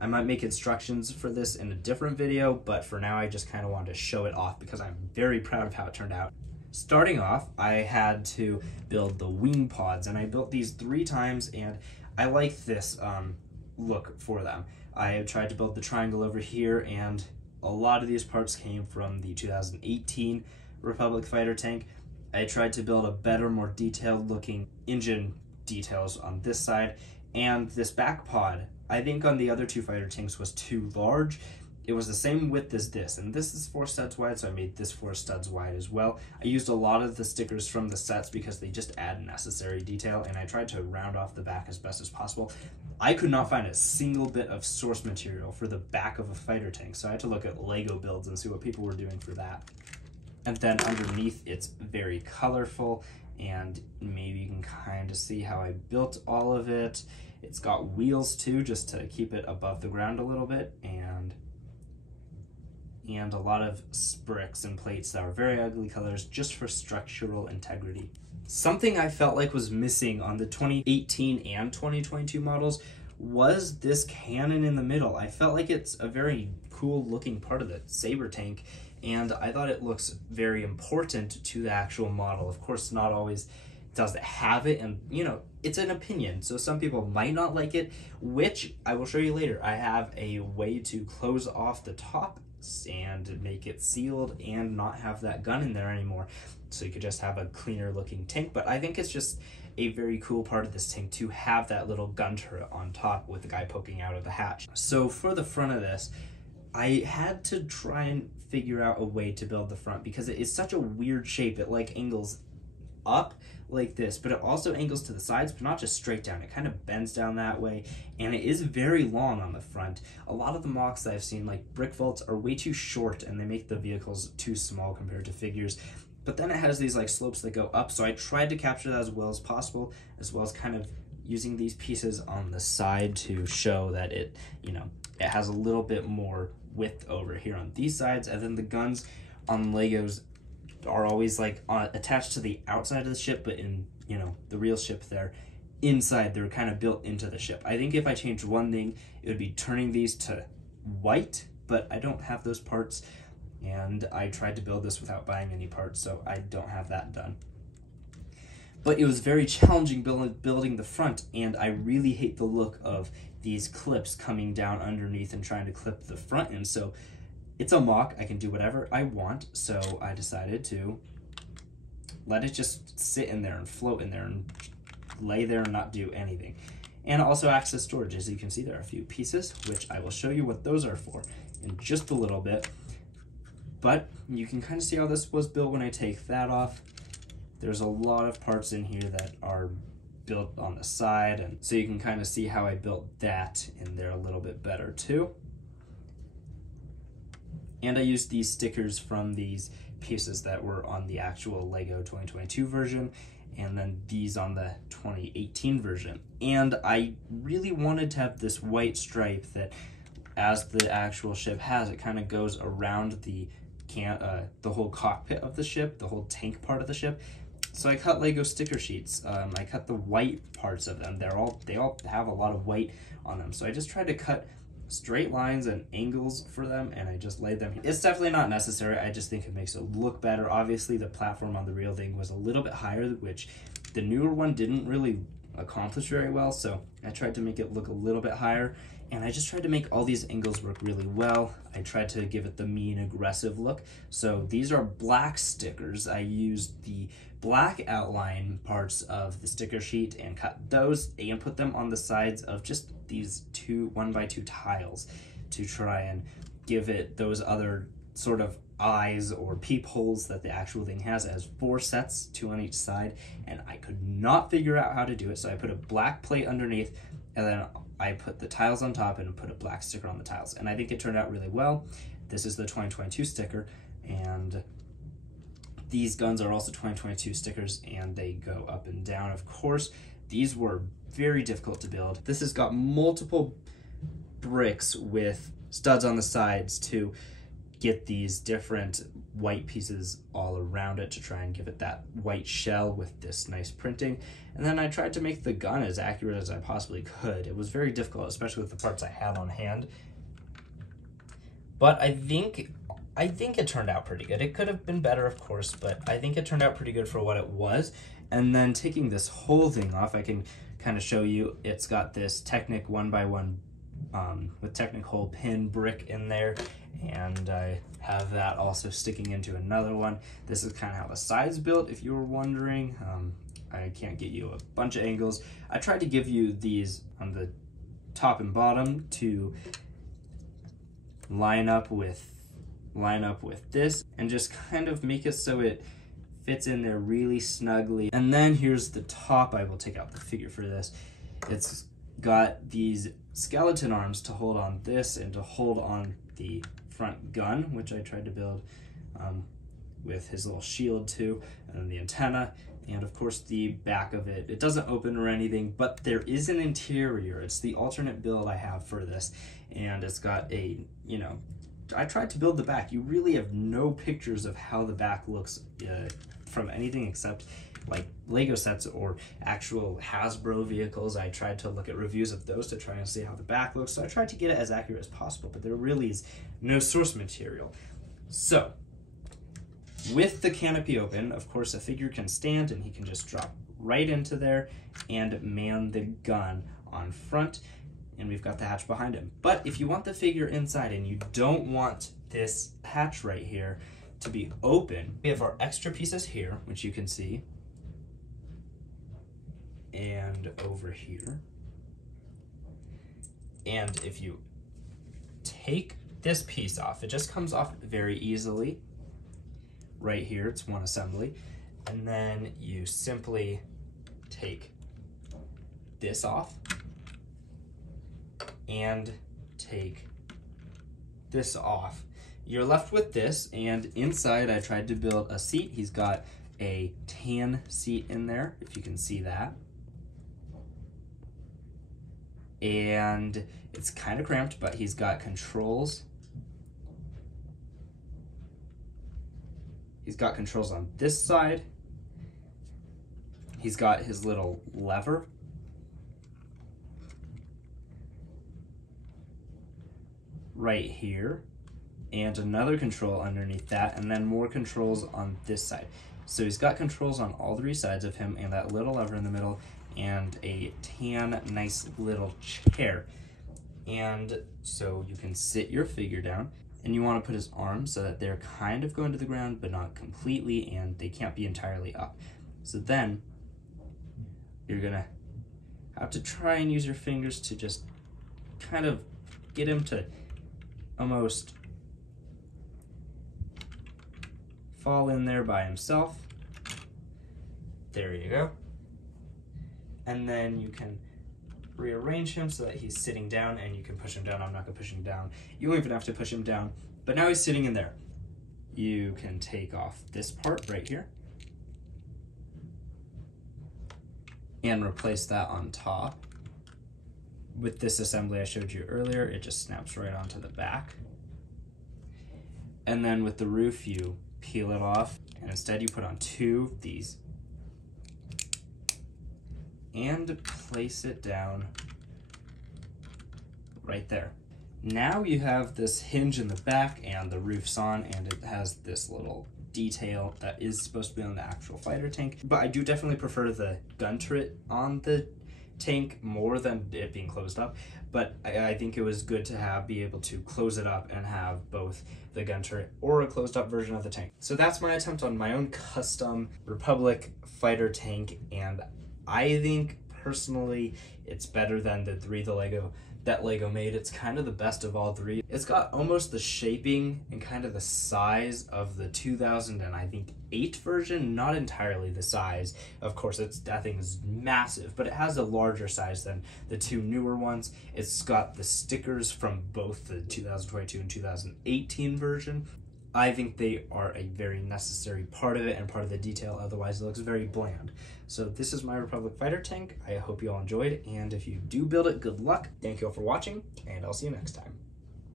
I might make instructions for this in a different video, but for now I just kind of wanted to show it off because I'm very proud of how it turned out. Starting off, I had to build the wing pods, and I built these 3 times, and I like this look for them. I have tried to build the triangle over here, and a lot of these parts came from the 2018 Republic Fighter Tank. I tried to build a better, more detailed looking engine details on this side, and this back pod, I think on the other 2 fighter tanks was too large. It was the same width as this, and this is 4 studs wide, so I made this 4 studs wide as well. I used a lot of the stickers from the sets because they just add necessary detail, and I tried to round off the back as best as possible. I could not find a single bit of source material for the back of a fighter tank, so I had to look at Lego builds and see what people were doing for that. And then underneath, it's very colorful, and maybe you can kind of see how I built all of it. It's got wheels too, just to keep it above the ground a little bit, and a lot of bricks and plates that are very ugly colors just for structural integrity. Something I felt like was missing on the 2018 and 2022 models was this cannon in the middle. I felt like it's a very cool looking part of the Saber tank, and I thought it looks very important to the actual model. Of course, not always does it have it, and you know, it's an opinion, so some people might not like it, which I will show you later. I have a way to close off the top and make it sealed and not have that gun in there anymore, so you could just have a cleaner looking tank. But I think it's just a very cool part of this tank to have that little gun turret on top with the guy poking out of the hatch. So for the front of this, I had to try and figure out a way to build the front because it is such a weird shape. It like angles up like this, but it also angles to the sides, but not just straight down. It kind of bends down that way, and it is very long on the front. A lot of the MOCs that I've seen, like brick vaults, are way too short, and they make the vehicles too small compared to figures. But then it has these like slopes that go up, so I tried to capture that as well as possible, as well as kind of using these pieces on the side to show that it, you know, it has a little bit more width over here on these sides. And then the guns on Legos are always like attached to the outside of the ship, but in, you know, the real ship they're inside, they're kind of built into the ship. I think if I changed one thing, it would be turning these to white, but I don't have those parts, and I tried to build this without buying any parts, so I don't have that done. But it was very challenging building the front, and I really hate the look of these clips coming down underneath and trying to clip the front in. So it's a MOC, I can do whatever I want, so I decided to let it just sit in there and float in there and lay there and not do anything. And also access storage. As you can see, there are a few pieces, which I will show you what those are for in just a little bit. But you can kind of see how this was built when I take that off. There's a lot of parts in here that are built on the side, and so you can kind of see how I built that in there a little bit better too. And I used these stickers from these pieces that were on the actual Lego 2022 version, and then these on the 2018 version. And I really wanted to have this white stripe that, as the actual ship has, it kind of goes around the whole cockpit of the ship, the whole tank part of the ship. So I cut Lego sticker sheets. I cut the white parts of them. They all have a lot of white on them. So I just tried to cut straight lines and angles for them, and I just laid them here. It's definitely not necessary. I just think it makes it look better. Obviously, the platform on the real thing was a little bit higher, which the newer one didn't really accomplish very well. So I tried to make it look a little bit higher, and I just tried to make all these angles work really well. I tried to give it the mean, aggressive look. So these are black stickers. I used the black outline parts of the sticker sheet and cut those and put them on the sides of just these 1x2 tiles to try and give it those other sort of eyes or peepholes that the actual thing has. It has 4 sets, 2 on each side, and I could not figure out how to do it. So I put a black plate underneath, and then I put the tiles on top and put a black sticker on the tiles. And I think it turned out really well. This is the 2022 sticker, and these guns are also 2022 stickers, and they go up and down, of course. These were very difficult to build. This has got multiple bricks with studs on the sides to get these different white pieces all around it to try and give it that white shell with this nice printing. And then I tried to make the gun as accurate as I possibly could. It was very difficult, especially with the parts I had on hand. But I think it turned out pretty good. It could have been better, of course, but I think it turned out pretty good for what it was. And then taking this whole thing off, I can kind of show you, it's got this Technic 1x1 with Technic hole pin brick in there, and I have that also sticking into another one. This is kind of how the side's built, if you were wondering. I can't get you a bunch of angles. I tried to give you these on the top and bottom to line up with this and just kind of make it so it fits in there really snugly. And then here's the top. I will take out the figure for this. It's got these skeleton arms to hold on this and to hold on the front gun, which I tried to build with his little shield too, and then the antenna, and of course the back of it. It doesn't open or anything, but there is an interior. It's the alternate build I have for this, and it's got a, you know, I tried to build the back. You really have no pictures of how the back looks from anything except like Lego sets or actual Hasbro vehicles. I tried to look at reviews of those to try and see how the back looks. So I tried to get it as accurate as possible, but there really is no source material. So with the canopy open, of course, a figure can stand and he can just drop right into there and man the gun on front. And we've got the hatch behind him. But if you want the figure inside and you don't want this hatch right here to be open, we have our extra pieces here, which you can see, and over here. And if you take this piece off, it just comes off very easily. Right here, it's one assembly. And then you simply take this off and take this off. You're left with this, and inside I tried to build a seat. He's got a tan seat in there, if you can see that. And it's kind of cramped, but he's got controls. He's got controls on this side. He's got his little lever. Right here, and another control underneath that, and then more controls on this side. So he's got controls on all three sides of him, and that little lever in the middle, and a tan nice little chair. And so you can sit your figure down, and you want to put his arms so that they're kind of going to the ground but not completely, and they can't be entirely up. So then you're gonna have to try and use your fingers to just kind of get him to almost fall in there by himself. There you go. And then you can rearrange him so that he's sitting down, and you can push him down. I'm not gonna push him down. You don't even have to push him down, but now he's sitting in there. You can take off this part right here and replace that on top. With this assembly I showed you earlier, it just snaps right onto the back. And then with the roof, you peel it off, and instead you put on two of these and place it down right there. Now you have this hinge in the back, and the roof's on, and it has this little detail that is supposed to be on the actual fighter tank. But I do definitely prefer the gun turret on the tank more than it being closed up, but I think it was good to be able to close it up and have both the gun turret or a closed up version of the tank. So that's my attempt on my own custom Republic fighter tank, and I think personally it's better than the three that Lego made. It's kind of the best of all three. It's got almost the shaping and kind of the size of the 2008 version, not entirely the size. Of course, that thing is massive, but it has a larger size than the two newer ones. It's got the stickers from both the 2022 and 2018 version. I think they are a very necessary part of it and part of the detail, otherwise it looks very bland. So this is my Republic fighter tank. I hope you all enjoyed, and if you do build it, good luck. Thank you all for watching, and I'll see you next time.